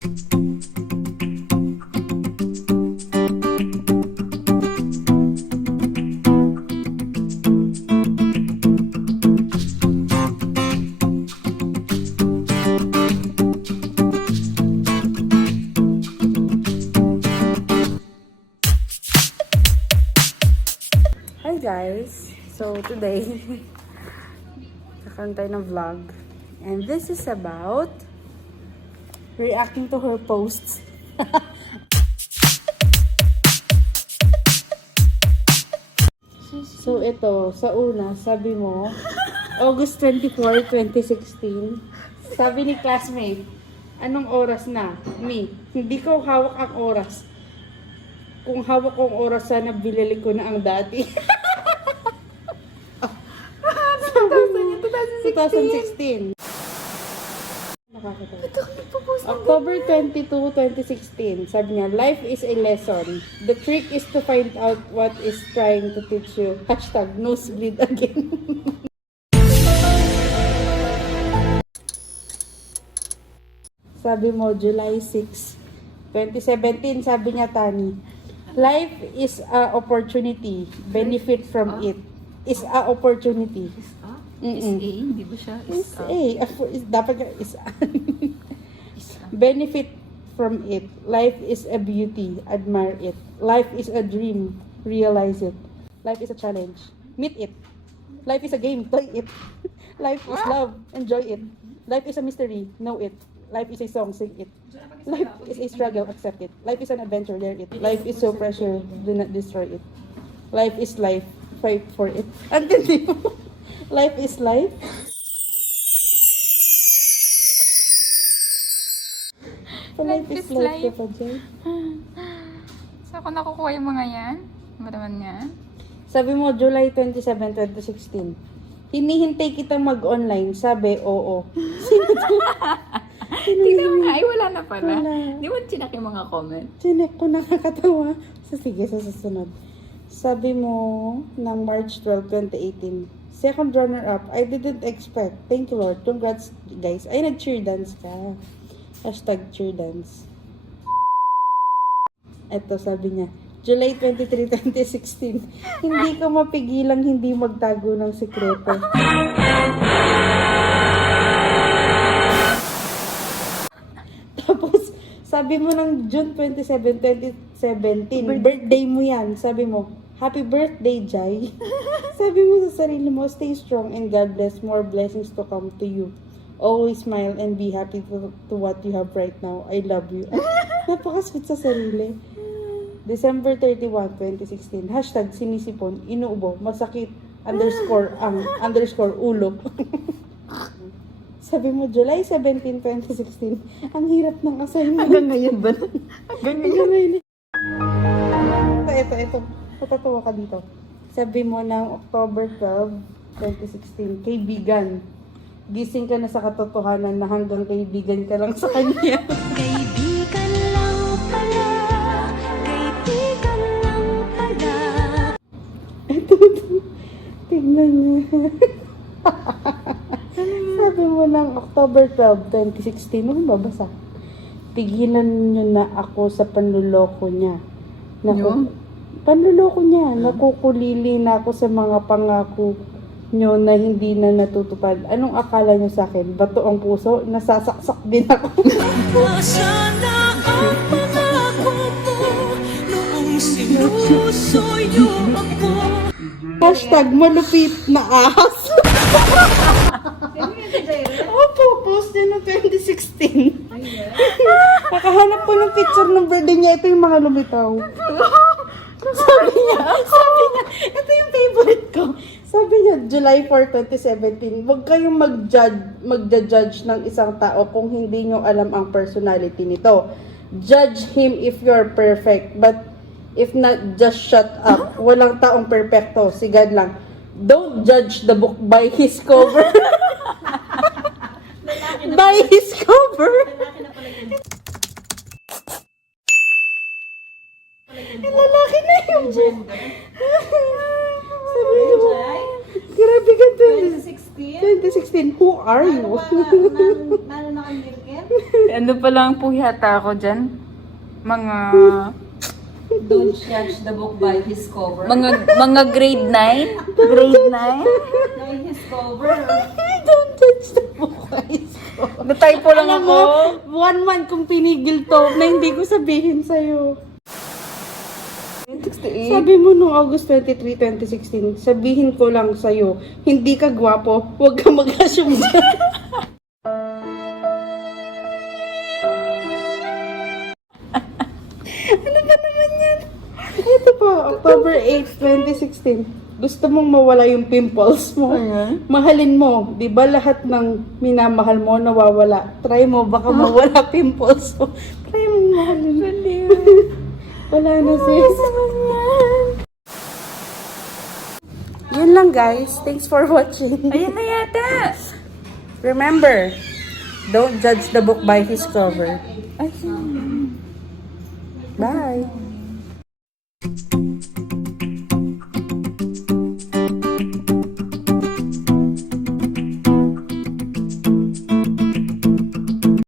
Hi guys! So today, kakaroon tayo ng vlog. And this is about reacting to her posts. So ito, sa una, sabi mo, August 24, 2016, sabi ni classmate, anong oras na? Me, hindi ko hawak ang oras. Kung hawak ko ang oras, sana bilili ko na ang dati. 2016. Nakakatawa. October 22, 2016. Sabi niya, life is a lesson. The trick is to find out what is trying to teach you. Hashtag nosebleed again. Sabi mo, July 6, 2017. Sabi niya, Tani, life is a opportunity. Benefit from it. Is a opportunity. Is A, hindi ba siya? Is A. Dapat ka is A. Benefit from it. Life is a beauty. Admire it. Life is a dream. Realize it. Life is a challenge. Meet it. Life is a game. Play it. Life is love. Enjoy it. Life is a mystery. Know it. Life is a song. Sing it. Life is a struggle. Accept it. Life is an adventure. Dare it. Life is so precious. Do not destroy it. Life is life. Fight for it. Ang ganda mo. Life is life. So life is life. So, ako nakukuha yung mga yan? Ano ba naman yan? Sabi mo, July 27, 2016. Hinihintay kitang mag-online. Sabi, oo. Sino to? Tingnan mo nga, ay wala na pala. Wala. Di mo chinak yung mga comment? Chinek ko, nakakatawa. So sige, sa susunod. Sabi mo, ng March 12, 2018. Second runner-up, I didn't expect. Thank you, Lord. Congrats, guys. Ay, nag-cheer dance ka. Hashtag cheer dance. Ito, sabi niya, July 23, 2016. Hindi ka mapigilang hindi magtago ng sikreto. Tapos, sabi mo ng June 27, 2017, birthday mo yan. Sabi mo, happy birthday, Jai. Sabi mo sa sarili mo, stay strong and God bless, more blessings to come to you. Always smile and be happy to what you have right now. I love you. Napaka-sweet sa sarili. December 31, 2016. Hashtag sinisipon, inuubo, masakit, _ ulo. Sabi mo, July 17, 2016. Ang hirap ng assignment. Hanggang ngayon ba? Hanggang ngayon. Ito. Patatawa ka dito. Sabi mo ng October 12, 2016, kaibigan. Gising ka na sa katotohanan na hanggang kaibigan ka lang sa kanya. Kaibigan lang pala, kaibigan lang pala. Ito. Tignan niyo. Sabi mo ng October 12, 2016, ano babasa? Tigilan niyo na ako sa panluloko niya. Panluloko niya. Nakukulili na ako sa mga pangako nyo na hindi na natutupad. Anong akala nyo sa akin? Bato ang puso? Nasasaksak din ako. Nasana ang pangako mo noong sinusuyo ako. Hashtag malupit na ahas. Opo, post yun ng 2016. Nakahanap ko ng picture ng birthday niya. Ito yung mga lumitaw. Sabi niya, ito yung favorite ko. Sabi niya, July 4, 2017, huwag kayong mag-judge ng isang tao kung hindi nyo alam ang personality nito. Judge him if you're perfect, but if not, just shut up. Walang taong perfecto, si God lang. Don't judge the book by his cover. By his cover. Lalaki na yung gender. Sabi mo, grabe ka 2016. Who are you? Nano na kang Mirken? Ano pa lang po yata ako dyan? Mga... Don't judge the book by his cover. Mga grade 9? Grade 9? By his cover. Don't touch the book, guys. Na-typo lang Alam ako. mo, 1 month kong pinigil to na hindi ko sabihin sa'yo. 68. Sabi mo nung August 23, 2016, sabihin ko lang sa'yo, hindi ka gwapo, huwag ka mag-assume dyan. Ano ba naman yan? Ito po, October 8, 2016. Gusto mong mawala yung pimples mo. Ayan. Mahalin mo. Di ba lahat ng minamahal mo nawawala? Try mo, baka mawala pimples mo. Try mo mahalin. Wala na sis. Yun lang guys. Thanks for watching. Ayan na yata. Remember, don't judge the book by his cover. Ay, Bye.